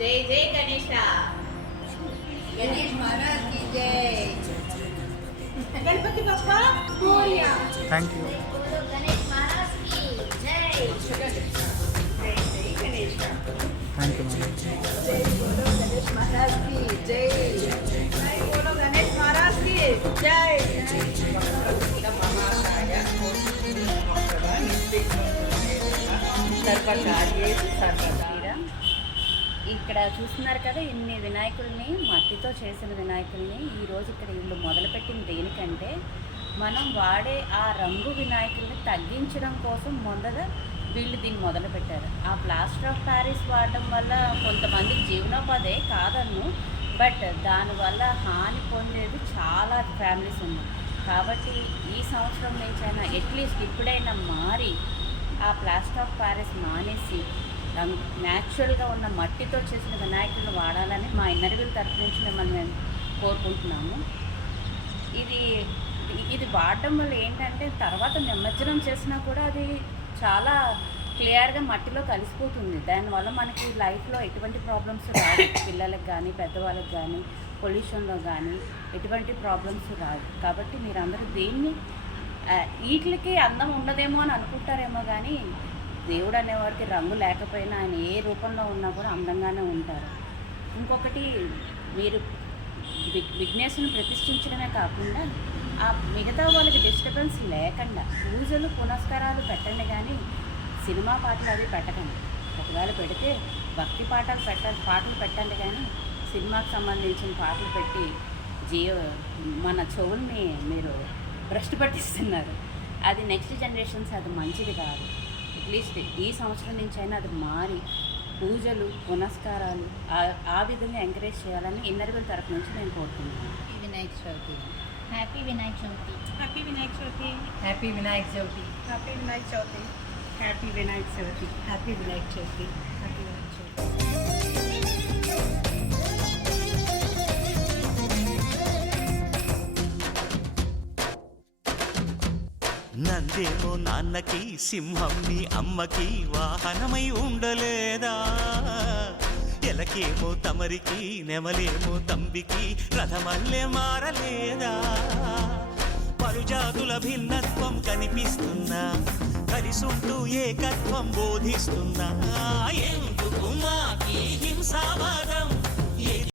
जय जय गणेशा। गणेश महाराज की जय। गणपति बप्पा मोरया। Thank you. गणेश महाराज की जय। जय जय गणेशा। Thank you ma'am. जय बोलो गणेश महाराज की जय। जय बोलो गणेश महाराज की जय। ఇక్కడ చూస్తున్నారు కదా, ఇన్ని వినాయకుల్ని మట్టితో చేసిన వినాయకుల్ని ఈరోజు ఇక్కడ వీళ్ళు మొదలుపెట్టింది దేనికంటే మనం వాడే ఆ రంగు వినాయకుల్ని తగ్గించడం కోసం వీళ్ళు దీన్ని మొదలుపెట్టారు. ఆ ప్లాస్టర్ ఆఫ్ ప్యారిస్ వాడడం వల్ల కొంతమందికి జీవనోపాధి కాదన్ను, బట్ దానివల్ల హాని పొందేది చాలా ఫ్యామిలీస్ ఉన్నాయి. కాబట్టి ఈ సంవత్సరం నుంచైనా అట్లీస్ట్ ఇప్పుడైనా మారి ఆ ప్లాస్టర్ ఆఫ్ ప్యారిస్ మానేసి న్యాచురల్గా ఉన్న మట్టితో చేసిన వినాయకులను వాడాలని మా ఇన్నర్వీల్ తరఫు నుంచి మిమ్మల్ని మేము కోరుకుంటున్నాము. ఇది వాడడం వల్ల ఏంటంటే తర్వాత నిమజ్జనం చేసినా కూడా అది చాలా క్లియర్గా మట్టిలో కలిసిపోతుంది. దానివల్ల మనకి లైఫ్లో ఎటువంటి ప్రాబ్లమ్స్ రాదు. పిల్లలకు కానీ పెద్దవాళ్ళకి కానీ పొల్యూషన్లో కానీ ఎటువంటి ప్రాబ్లమ్స్ రాదు. కాబట్టి మీరందరూ దీన్ని వీటికి అందం ఉండదేమో అని అనుకుంటారేమో, కానీ దేవుడు అనేవాడికి రంగు లేకపోయినా ఆయన ఏ రూపంలో ఉన్నా కూడా అందంగానే ఉంటారు. ఇంకొకటి, మీరు విఘ్నేశ్వరుని ప్రతిష్ఠించడమే కాకుండా ఆ మిగతా వాళ్ళకి డిస్టర్బెన్స్ లేకుండా పూజలు పునస్కారాలు పెట్టండి, కానీ సినిమా పాటలు అవి పెట్టకండి. ఒకవేళ పెడితే భక్తి పాటలు పెట్టండి, కానీ సినిమాకి సంబంధించిన పాటలు పెట్టి మన చెవుల్ని మీరు భ్రష్టు పట్టిస్తున్నారు. అది నెక్స్ట్ జనరేషన్స్ అది మంచిది కాదు. అట్లీస్ట్ ఈ సంవత్సరం నుంచి అయినా అది మారి పూజలు పునస్కారాలు ఆ విధంగా ఎంకరేజ్ చేయాలని ఇన్నర్వీల్ తరఫు నుంచి నేను కోరుకుంటున్నాను. Vinayaka Chavithi. Happy Vinayaka Chavithi. Happy Vinayaka Chavithi. Happy Vinayaka Chavithi. Happy Vinayaka Chavithi. Happy Vinayaka Chavithi. Happy Vinayaka Chavithi. Happy Vinayaka Chavithi. నందేమో నాన్నకి సింహం మీ అమ్మకి వాహనమై ఉండలేదా? ఎలకేమో తమరికి నెమలేమో తంబికి రథమల్లే మారలేదా? పలుజాతుల భిన్నత్వం కనిపిస్తున్నా, కలిసుంటూ ఏకత్వం బోధిస్తున్నా, ఎందుకు మాకి హింసావాదం?